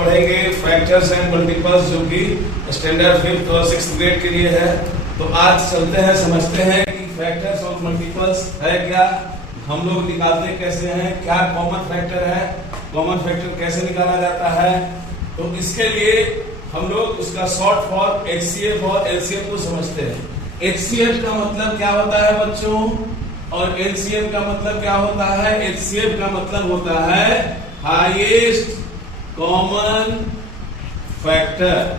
पढ़ेंगे factors and multiples, जो कि स्टैंडर्ड 5th और 6th ग्रेड के लिए है। तो आज चलते हैं, समझते हैं कि फैक्टर्स और मल्टीपल्स है क्या, हम लोग निकालते कैसे हैं, क्या कॉमन फैक्टर है, कॉमन फैक्टर कैसे निकाला जाता है। तो इसके लिए हम लोग उसका शॉर्ट फॉर्म HCF और LCM को समझते हैं। HCF का मतलब क्या होता है बच्चों, और LCM का मतलब क्या होता है। HCF का मतलब होता है हाईएस्ट कॉमन फैक्टर।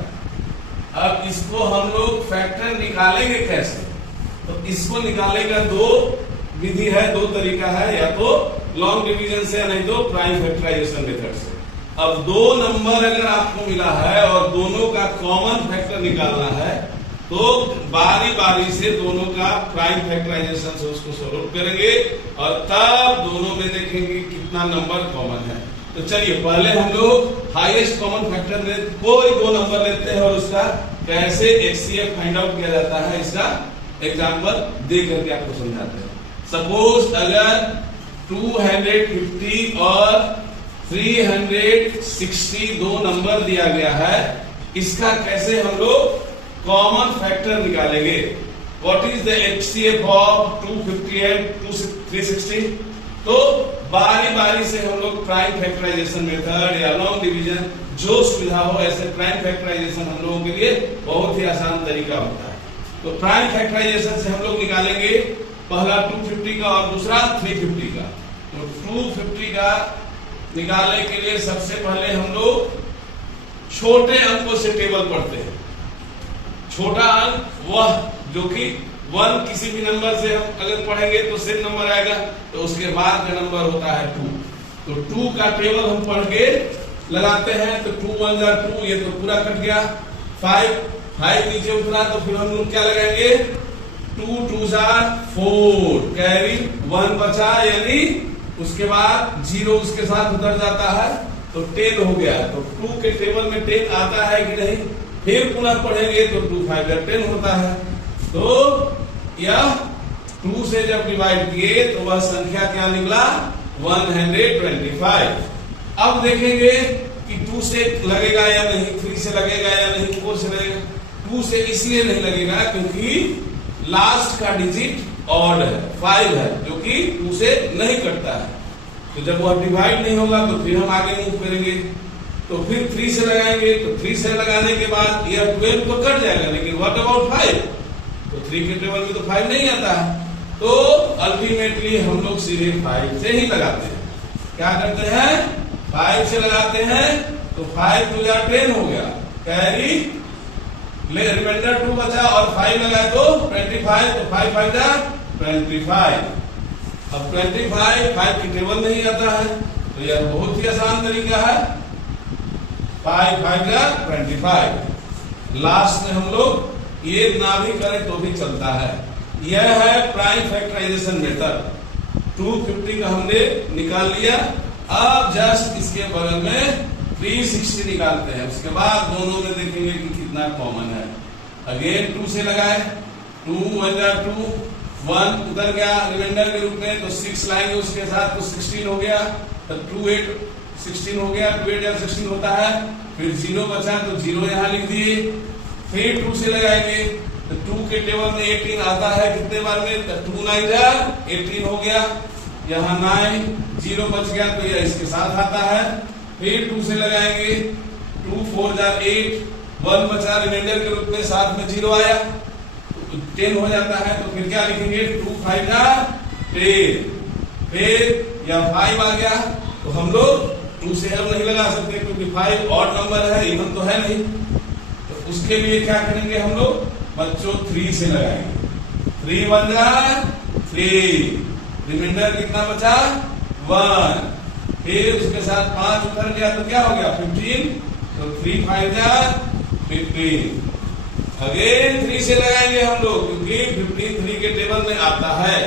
अब इसको हम लोग फैक्टर निकालेंगे कैसे, तो इसको निकालने का दो विधि है, दो तरीका है, या तो लॉन्ग डिवीजन से, नहीं तो प्राइम फैक्टराइजेशन मेथड से। अब दो नंबर अगर आपको मिला है और दोनों का कॉमन फैक्टर निकालना है, तो बारी बारी से दोनों का प्राइम फैक्टराइजेशन से उसको सॉल्व करेंगे और तब दोनों में देखेंगे कितना नंबर कॉमन है। तो चलिए पहले हम लोग हाईएस्ट कॉमन फैक्टर में कोई दो नंबर लेते हैं और उसका कैसे HCF फाइंड आउट किया जाता है, इसका एग्जांपल दे करके आपको समझाते हैं। सपोज अगर 250 और 360 दो नंबर दिया गया है, इसका कैसे हम लोग कॉमन फैक्टर निकालेंगे। What is the HCF of 250 and 360। तो बारी बारी से हम लोग प्राइम फैक्टराइजेशन मेथड या लॉन्ग डिवीजन, जो सुविधा हो, ऐसे प्राइम फैक्टराइजेशन हम लोगों के लिए बहुत ही आसान तरीका होता है। तो प्राइम फैक्टराइजेशन से हम लोग निकालेंगे पहला 250 का और दूसरा 350 का। तो 250 का निकालने के लिए सबसे पहले हम लोग छोटे अंकों से टेबल पढ़ते हैं। छोटा अंक वह जो कि 1 किसी भी नंबर से हम अगर पढ़ेंगे तो सेम नंबर आएगा, तो उसके बाद का नंबर होता है 2। तो 2 का टेबल हम पढ़ के लगाते हैं। तो 2 1 जा 2, ये तो पूरा कट गया। 5 नीचे उतरा, तो फिर हम लोग क्या लगाएंगे, 2 2 जा 4, कैरी 1 बचा, यानी उसके बाद 0 उसके साथ उतर जाता है, तो 10 हो गया। तो 2 के टेबल में 10 आता है कि नहीं, फिर पुनः पढ़ेंगे तो 2 5 या 10 होता है। तो यह 2 से जब डिवाइड किए तो वह संख्या क्या निकला, 125। अब देखेंगे कि 2 से लगेगा या नहीं, 3 से लगेगा या नहीं, 4 से लगेगा। 2 से इसलिए नहीं लगेगा क्योंकि लास्ट का डिजिट ऑड है, 5 है, जो कि 2 से नहीं कटता है। तो जब वह डिवाइड नहीं होगा तो फिर हम आगे मूव करेंगे। तो फिर 3 से लगाएंगे, तो 3 से लगाने के बाद यह 12 तो कट जाएगा, लेकिन व्हाट अबाउट 5, तो 3 के टेबल में तो 5 नहीं आता है। तो अल्टीमेटली हम लोग सीधे 5 से ही लगाते हैं। क्या करते हैं, 5 से लगाते हैं, तो 5 2 10 हो गया, कैरी रिमाइंडर 2 बचा और 5 लगाए तो 25, तो 5 5 जा 25। अब 25 5 की टेबल नहीं आता है, तो यह बहुत ही आसान तरीका है। 5 5 जा 25। लास्ट में हम लोग ये ना भी करें तो भी चलता है। यह है प्राइम फैक्टराइजेशन मेथड। 250 का हमने निकाल लिया। अब जस्ट इसके बगल में 360 निकालते हैं। उसके बाद दोनों में देखेंगे कि कितना कॉमन है। अगेन 2 से लगाए, 2 1 जा 2, 1 उधर गया रिमाइंडर के रूप में, तो 6 लाएंगे उसके साथ, तो 16 हो गया। तो 2 8 16 हो गया, 2 8 या 16 होता है। फिर 0 बचा, तो 0 यहाँ लिख दिए। फिर 2 से लगाएंगे, तो 2 के टेबल में 18 आता है कितने बार में, तो 2 9 जा 18 हो गया। यहाँ 9 0 बच गया, तो यह इसके साथ आता है। फिर 2 से लगाएंगे, 2 4 जा 8, 1 बचा रिमाइंडर के रूप में, साथ में 0 आया, तो 10 हो जाता है। तो फिर क्या लिखेंगे, 2 5 जा 10। फिर या 5 आ गया, तो हम लोग 2 से अब नहीं लगा सकते क्योंकि 5 ऑड नंबर है, इवन तो है नहीं। तो उसके लिए क्या करेंगे हम लोग बच्चों, 3 से लगाएंगे। 3 1 जा 3, रिमाइंडर कितना बचा 1। फिर उसके साथ 5 उतर गया, तो क्या हो गया 15, तो 3 5 जा 15। अगेन 3 से लगाएंगे हम लोग क्योंकि 15 3 के टेबल में आता है।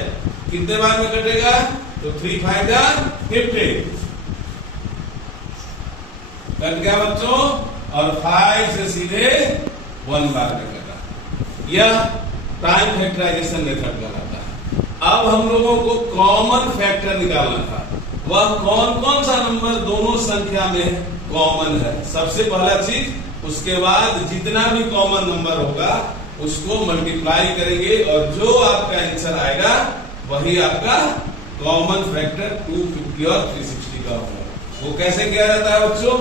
कितने बार में कटेगा, तो 3 5 जा 15 कट गया बच्चों। और 5 से सीधे 1 बार का कटा। यह प्राइम फैक्टराइजेशन मेथड कहलाता है। अब हम लोगों को कॉमन फैक्टर निकालना था। वह कौन कौन सा नंबर दोनों संख्या में कॉमन है। सबसे पहला चीज, उसके बाद जितना भी कॉमन नंबर होगा उसको मल्टीप्लाई करेंगे और जो आपका आंसर आएगा वही आपका कॉमन फैक्टर 250 और 360 का होगा। वो कैसे किया जाता है बच्चों?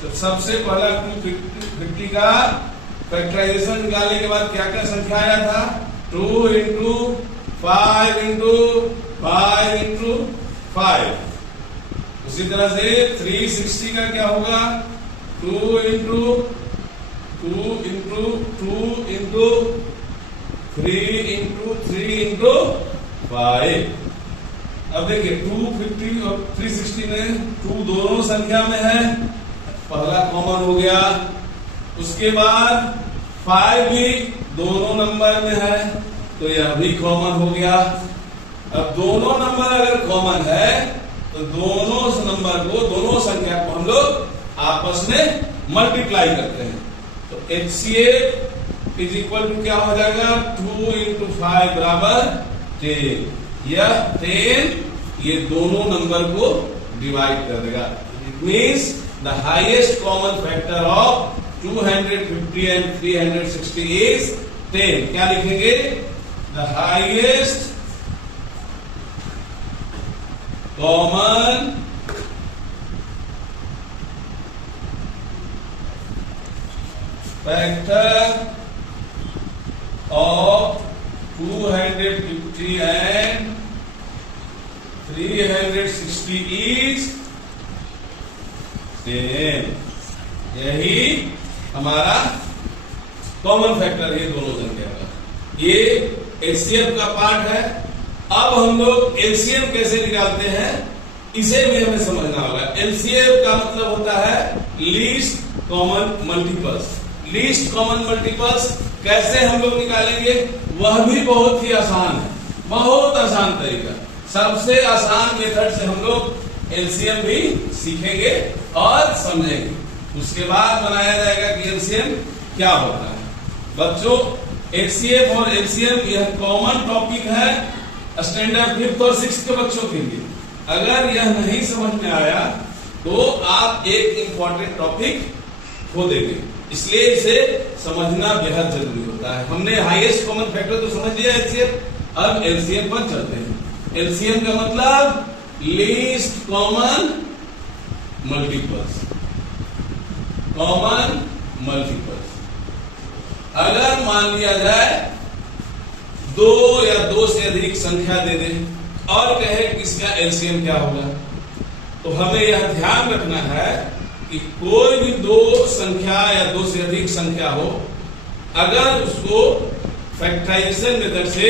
तो सबसे पहला 250 का फैक्टराइजेशन निकालने के बाद क्या क्या संख्या आया था? 2 इंटू 5 इंटू 5 इंटू 5। उसी तरह से 360 का क्या होगा? 2 into 2 into 2 into 3 into 3 into 5। अब देखिए 250 और 360 में 2 दोनों संख्या में है, पहला कॉमन हो गया। उसके बाद 5 भी दोनों नंबर में है तो यह भी कॉमन हो गया। अब दोनों नंबर अगर कॉमन है तो दोनों नंबर को, दोनों संख्या को हम लोग आपस में मल्टीप्लाई करते हैं। तो HCF इज इक्वल टू क्या हो जाएगा? 2 इंटू 5 बराबर 10। यह 10 ये दोनों नंबर को डिवाइड कर देगा। It means the highest common factor of 250 and 360 is 10। क्या लिखेंगे? The highest common factor of 250 and 360 is 10। यही हमारा कॉमन फैक्टर है दोनों संख्या का। ये HCF का पार्ट है। अब हम लोग LCM कैसे निकालते हैं इसे भी हमें समझना होगा। LCM का मतलब होता है least common multiples. Least common multiples कैसे हम लोग निकालेंगे वह भी बहुत ही आसान है, बहुत आसान तरीका। सबसे आसान मेथड से हम लोग LCM भी सीखेंगे और समझेंगे। उसके बाद बनाया जाएगा कि LCM क्या होता है। बच्चों HCF और LCM यह कॉमन टॉपिक है स्टैंडर्ड 5th और 6th के बच्चों के लिए। अगर यह नहीं समझ में आया तो आप एक इंपॉर्टेंट टॉपिक खो देंगे, इसलिए इसे समझना बेहद जरूरी होता है। हमने हाईएस्ट कॉमन फैक्टर तो समझ लिया HCF, अब LCM पर चलते हैं। LCM का मतलब least common multiples. Common multiples अगर मान लिया जाए 2 या 2 से अधिक संख्या दे दें और कहे कि इसका LCM क्या होगा, तो हमें यह ध्यान रखना है कि कोई भी 2 संख्या या 2 से अधिक संख्या हो, अगर उसको फैक्टराइजेशन मेथड से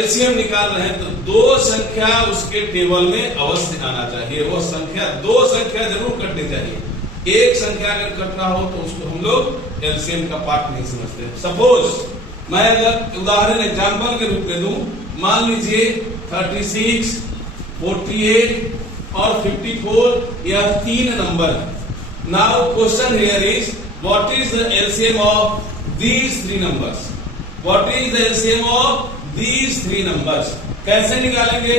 LCM निकाल रहे हैं तो 2 संख्या उसके टेबल में अवश्य आना चाहिए। वो संख्या 2 संख्या जरूर कटनी चाहिए। एक संख्या अगर कटना हो तो उसको हम लोग LCM का पार्ट नहीं समझते। सपोज मैं अगर उदाहरण एग्जांपल के रूप में दूं, मान लीजिए 36, 48 और 54 यह 3 नंबर है। Now question here is what is the LCM of these 3 numbers? What is the LCM of these 3 numbers? कैसे निकालेंगे?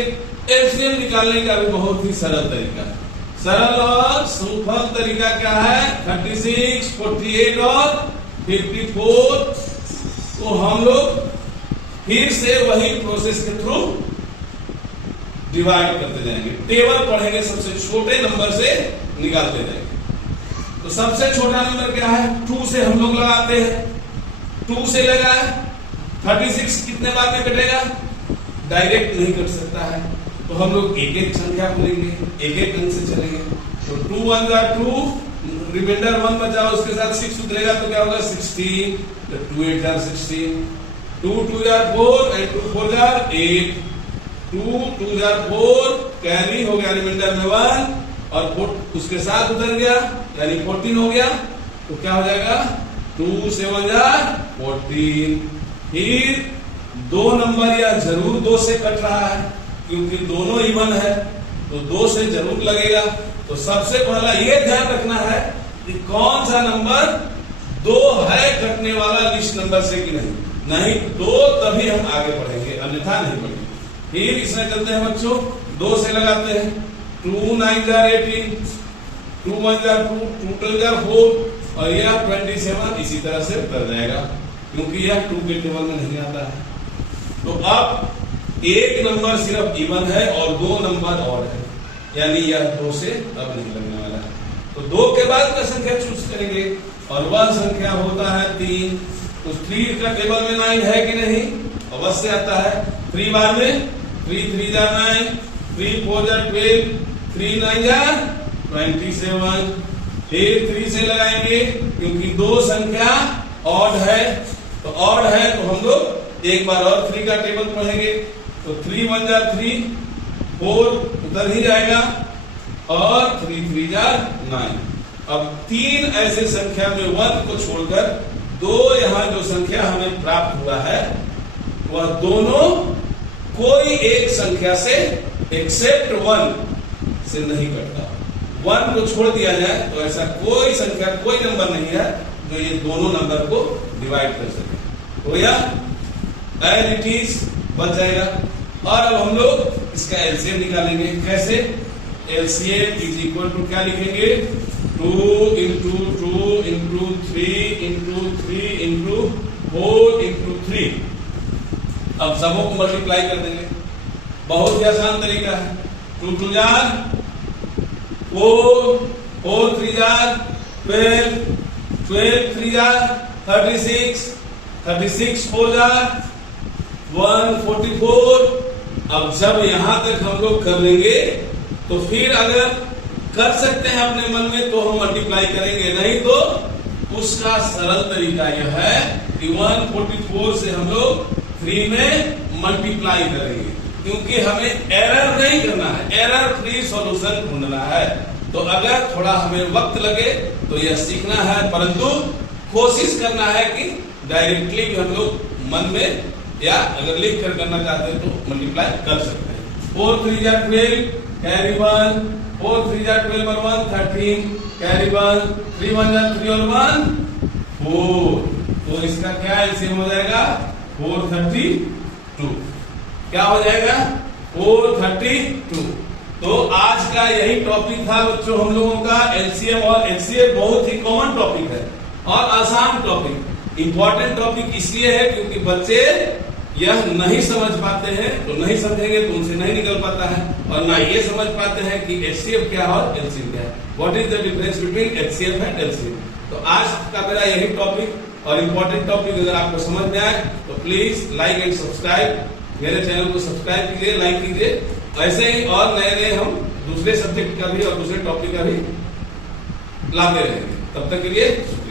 LCM निकालने का भी बहुत ही सरल तरीका है। सरल और सुफल तरीका क्या है? 36, 48 और 54 तो हम लोग फिर से वही प्रोसेस के थ्रू डिवाइड करते जाएंगे। टेबल पढ़ेंगे, सबसे छोटे नंबर से निकालते जाएंगे। तो सबसे छोटा नंबर क्या है? 2 से हम लोग लगाते हैं। 2 से लगाए 36 कितने बार में कटेगा? डायरेक्ट नहीं कट सकता है, तो हम लोग एक एक संख्या को लेंगे, एक एक अंक से चलेंगे। तो 2 1 जा 2, रिमाइंडर 1 बचा, उसके साथ 6 उतरेगा तो क्या होगा? 16। 2 8 जा 16, 2 2 जा 4 एंड 2 4 जा 8, 2 2 जा 4 कैरी हो गया रिमाइंडर में 1 और 4 उसके साथ उतर गया यानी 14 हो गया। तो क्या हो जाएगा? 2 7 जा 14। फिर 2 नंबर या जरूर 2 से कट रहा है क्योंकि दोनों इवन है तो 2 से जरूर लगेगा। तो सबसे पहला ये ध्यान रखना है कि कौन सा नंबर 2 है कटने वाला लिस्ट नंबर से कि नहीं तो तभी हम आगे पढ़ेंगे, अन्यथा नहीं पढ़ेंगे। फिर इसमें चलते हैं बच्चों, 2 से लगाते हैं, 2 9 जार 18, 2 1 जार 2, 2 2 जार 4 और यह 27 इसी तरह से उतर जाएगा क्योंकि यह 2 के टेबल में नहीं आता है। तो अब एक नंबर सिर्फ इवन है और 2 नंबर ऑड है, यानी यह 2 से अब नहीं लगने वाला है। तो 2 के बाद का संख्या चूज करेंगे और वह संख्या होता है 3। तो 3 का टेबल में 9 है कि नहीं? अवश्य आता है। 3 बार में 3 3 जार 9, 3 4 जार 12, 3 9 जार 27। फिर 3 से लगाएंगे क्योंकि 2 संख्या ऑड है, तो ऑड है तो हम लोग एक बार और 3 का टेबल पढ़ेंगे। तो 3 1 जार 3, 4 उतर ही जाएगा और 3 3 जार 9। अब 3 ऐसे संख्या में 1 को छोड़कर 2 यहाँ जो संख्या हमें प्राप्त हुआ है वह दोनों कोई एक संख्या से एक्सेप्ट 1 से नहीं कटता। 1 को छोड़ दिया जाए तो ऐसा कोई संख्या, कोई नंबर नहीं है जो ये दोनों नंबर को डिवाइड कर सके। तो यह एज इट इज बच जाएगा। और अब हम लोग इसका एलसीएम निकालेंगे। कैसे? एलसीएम इज इक्वल टू क्या लिखेंगे? 2 into 2 into 3 into 3 into 4 into 3। अब सबों को मल्टीप्लाई कर देंगे। बहुत ही आसान तरीका है। 2 2 जार 4, 4 3 जार 12, 12 3 जार 36, 36 4 जार 144। अब जब यहां तक हम लोग कर लेंगे तो फिर अगर कर सकते हैं अपने मन में तो हम मल्टीप्लाई करेंगे, नहीं तो उसका सरल तरीका यह है कि 144 से हम लोग 3 में मल्टीप्लाई करेंगे क्योंकि हमें एरर नहीं करना है, एरर फ्री सॉल्यूशन ढूंढना है। तो अगर थोड़ा हमें वक्त लगे तो यह सीखना है, परंतु कोशिश करना है कि डायरेक्टली भी हम लोग मन में या अगर लिख कर करना चाहते हैं तो मल्टीप्लाई कर सकते हैं। 4 3 जार 12 कैरी 1, 4 3 जार 12 और 1 13 कैरी 1, 3 1 जार 3 और 1 4। तो इसका क्या एलसीएम हो जाएगा? 432। क्या हो जाएगा? 432। तो आज का यही टॉपिक था बच्चों हम लोगों का, एलसीएम और एचसीएफ। बहुत ही कॉमन टॉपिक है और आसान टॉपिक, इंपॉर्टेंट टॉपिक इसलिए है क्योंकि बच्चे यह नहीं समझ पाते हैं, तो नहीं समझेंगे तो उनसे नहीं निकल पाता है, और ना ये समझ पाते हैं कि एचसीएफ क्या है और एलसीएम क्या है, what is the difference between HCF and LCM. तो आज का मेरा यही टॉपिक और इम्पोर्टेंट टॉपिक अगर आपको समझ में आए तो प्लीज लाइक एंड सब्सक्राइब, मेरे चैनल को सब्सक्राइब कीजिए, लाइक कीजिए। ऐसे ही और नए नए हम दूसरे सब्जेक्ट का भी और दूसरे टॉपिक का भी लाते रहेंगे। तब तक के लिए शुक्रिया।